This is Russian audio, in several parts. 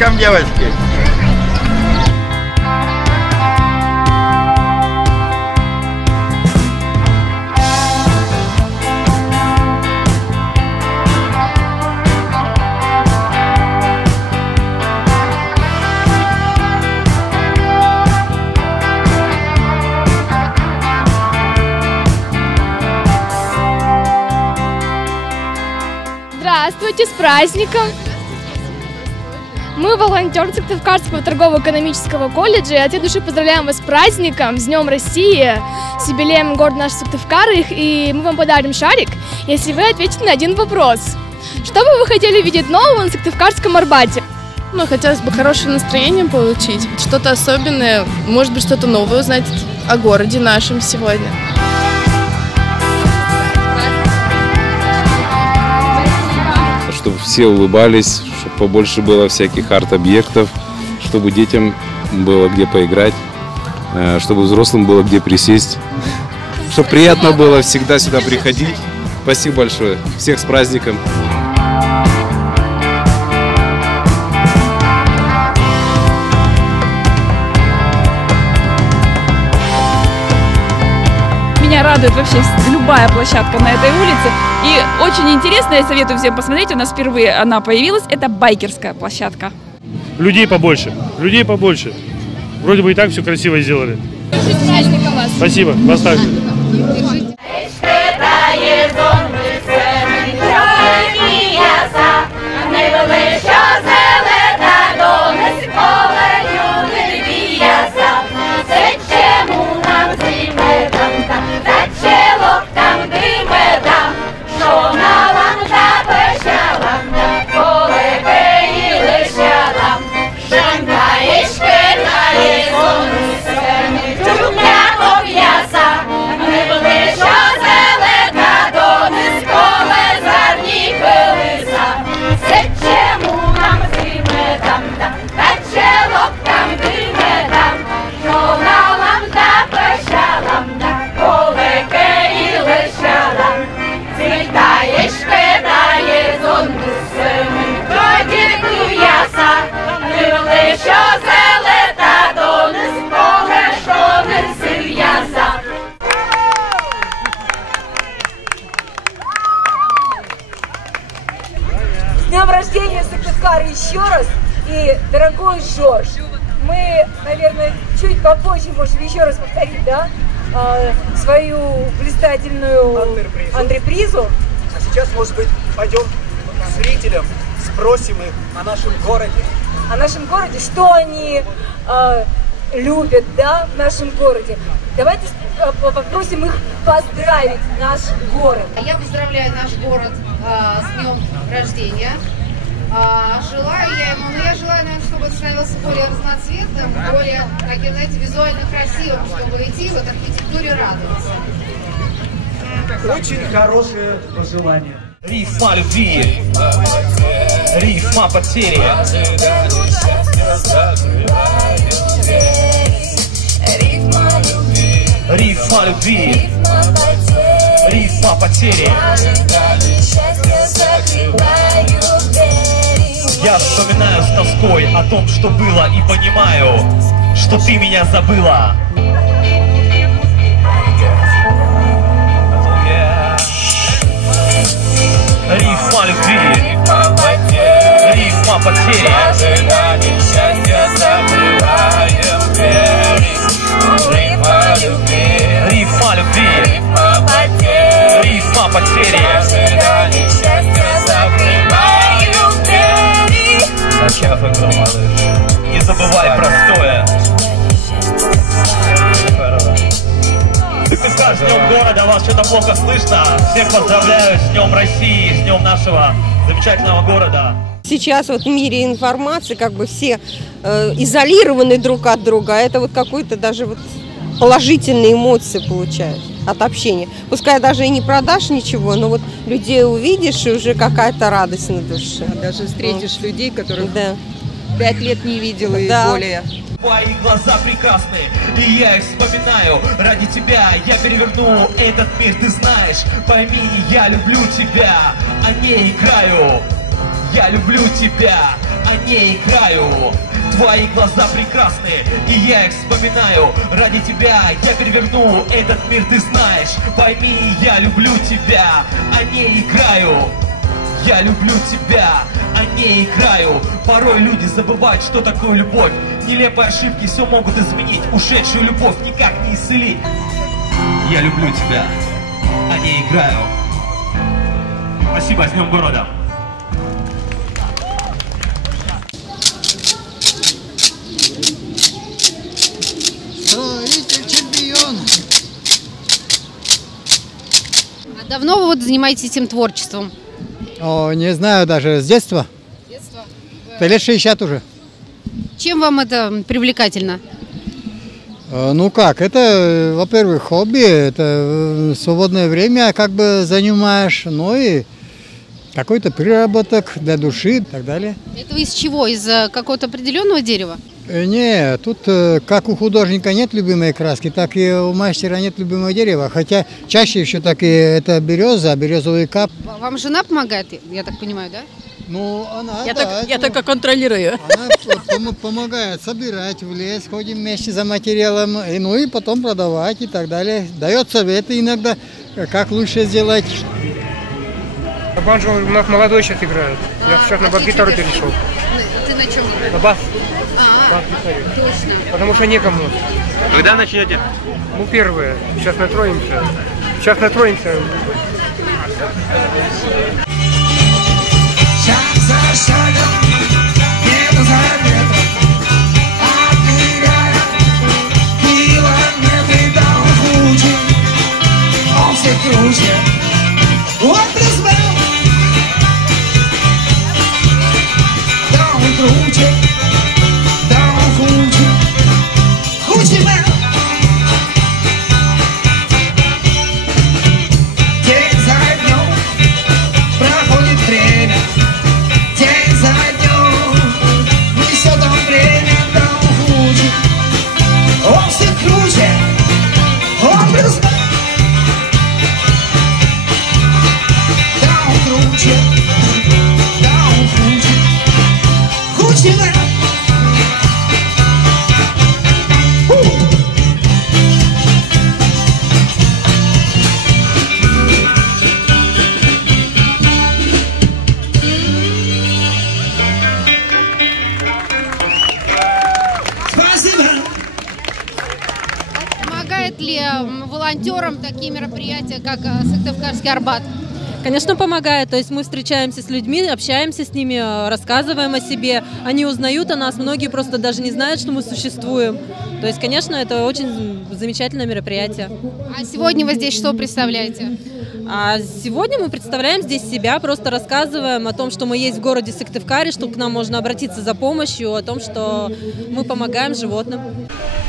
праздником, девочки! Здравствуйте, с праздником! Мы волонтеры Сыктывкарского торгово-экономического колледжа и от всей души поздравляем вас с праздником, с Днем России, с юбилеем города наш Сыктывкар, и мы вам подарим шарик, если вы ответите на один вопрос. Что бы вы хотели видеть нового на Сыктывкарском Арбате? Ну, хотелось бы хорошее настроение получить, что-то особенное, может быть, что-то новое узнать о городе нашем сегодня. Чтобы все улыбались, чтобы побольше было всяких арт-объектов, чтобы детям было где поиграть, чтобы взрослым было где присесть, чтобы приятно было всегда сюда приходить. Спасибо большое. Всех с праздником. Меня радует вообще любая площадка на этой улице. И очень интересно, я советую всем посмотреть, у нас впервые она появилась, это байкерская площадка. Людей побольше, людей побольше. Вроде бы и так все красиво сделали. С праздником вас! Спасибо, вас также. С днем рождения, Сыктывкар, еще раз! И, дорогой Жорж, мы, наверное, чуть попозже можем еще раз повторить, да, свою блистательную антрепризу. А сейчас, может быть, пойдем к зрителям, спросим их о нашем городе. О нашем городе, что они любят, да, в нашем городе. Давайте попросим их поздравить наш город. Я поздравляю наш город с днем рождения. Желаю я ему, я желаю, наверное, чтобы он становился более разноцветным, более, таким, знаете, визуально красивым, чтобы идти в этой архитектуре радоваться. Очень хорошее пожелание. Рифма любви, рифма потери. Рифма любви, рифма потери. Я вспоминаю с тоской о том, что было, и понимаю, что ты меня забыла. Рифма любви, рифма потери. Рифма любви, рифма потери. Не забывай простое. Сыктывкар, с Днем города, вас что-то плохо слышно. Всех поздравляю с Днем России, с Днем нашего замечательного города. Сейчас вот в мире информации как бы все изолированы друг от друга, а это вот какой-то даже вот положительные эмоции получают от общения. Пускай даже и не продашь ничего, но вот людей увидишь, и уже какая-то радость на душе. Даже встретишь людей, которых 5 лет не видела и более. Твои глаза прекрасны, и я их вспоминаю. Ради тебя я переверну этот мир, ты знаешь. Пойми, я люблю тебя, а не играю. Я люблю тебя, о ней играю. Твои глаза прекрасны, и я их вспоминаю. Ради тебя я переверну этот мир, ты знаешь. Пойми, я люблю тебя, о ней играю. Я люблю тебя, о ней играю. Порой люди забывают, что такое любовь. Нелепые ошибки все могут изменить. Ушедшую любовь никак не исцелить. Я люблю тебя, о ней играю. Спасибо, с Днем города. А давно вы вот занимаетесь этим творчеством? О, не знаю, даже с детства. С детства? Лет 60 уже. Чем вам это привлекательно? Ну как, это, во-первых, хобби, это свободное время как бы занимаешь, ну и какой-то приработок для души и так далее. Это вы из чего? Из какого-то определенного дерева? Не, тут как у художника нет любимой краски, так и у мастера нет любимого дерева. Хотя чаще еще так и это береза, березовый кап. Вам жена помогает, я так понимаю, да? Ну, она, я только контролирую. Она помогает собирать в лес, ходим вместе за материалом, ну и потом продавать и так далее. Дает советы иногда, как лучше сделать. Банджо у нас молодой сейчас играет. Я сейчас на бас-гитару перешел. Ты на чем? На бас. Бас-гитаре. Точно. Потому что некому. Когда начнете? Ну, первое. Сейчас натроимся. Сейчас натроимся. Шаг за шагом, метр за метром, отмеряя километры до ухода. Он все круче, он призвал, да он круче, да он хуже, хуже мэр. День за днем проходит время. День за днем несет он время, да он хуже. Он все круче, он призвал. Да он круче, да он хуже, хуже мэр. Помогает ли волонтерам такие мероприятия, как Сыктывкарский Арбат? Конечно, помогает. То есть мы встречаемся с людьми, общаемся с ними, рассказываем о себе. Они узнают о нас. Многие просто даже не знают, что мы существуем. То есть, конечно, это очень замечательное мероприятие. А сегодня вы здесь что представляете? А сегодня мы представляем здесь себя, просто рассказываем о том, что мы есть в городе Сыктывкаре, что к нам можно обратиться за помощью, о том, что мы помогаем животным.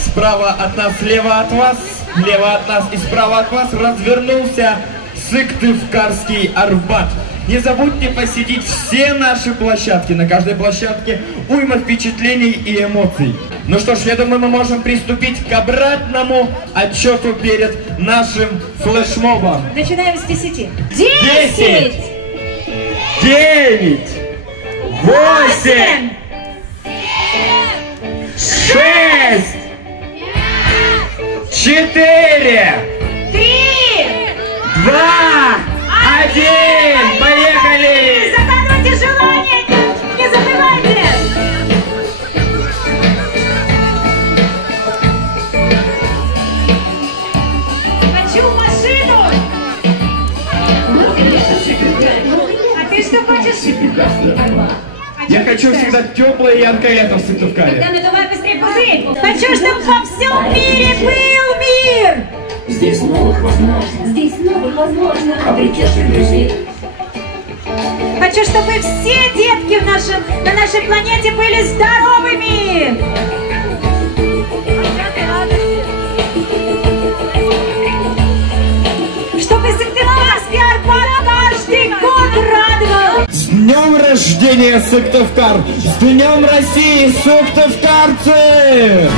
Справа от нас, слева от вас, слева от нас и справа от вас развернулся Сыктывкарский Арбат. Не забудьте посетить все наши площадки. На каждой площадке уйма впечатлений и эмоций. Ну что ж, я думаю, мы можем приступить к обратному отчету перед нашим флешмобом. Начинаем с 10. 10, 9, 8, 6, 4, 3, 2, 1, поехали! Загадывайте желание, не забывайте! Хочу машину! А ты что хочешь? Я хочу всегда теплое и яркое лето в Сыктывкаре. Тогда надувай быстрее пузырь! Хочу, чтобы во всем мире был мир! Здесь новых возможно, обретешь и друзей. Хочу, чтобы все детки на нашей планете были здоровыми! Чтобы Сыктывкарский Арбат каждый год радовал! С днем рождения, Сыктывкар! С Днем России, сыктывкарцы!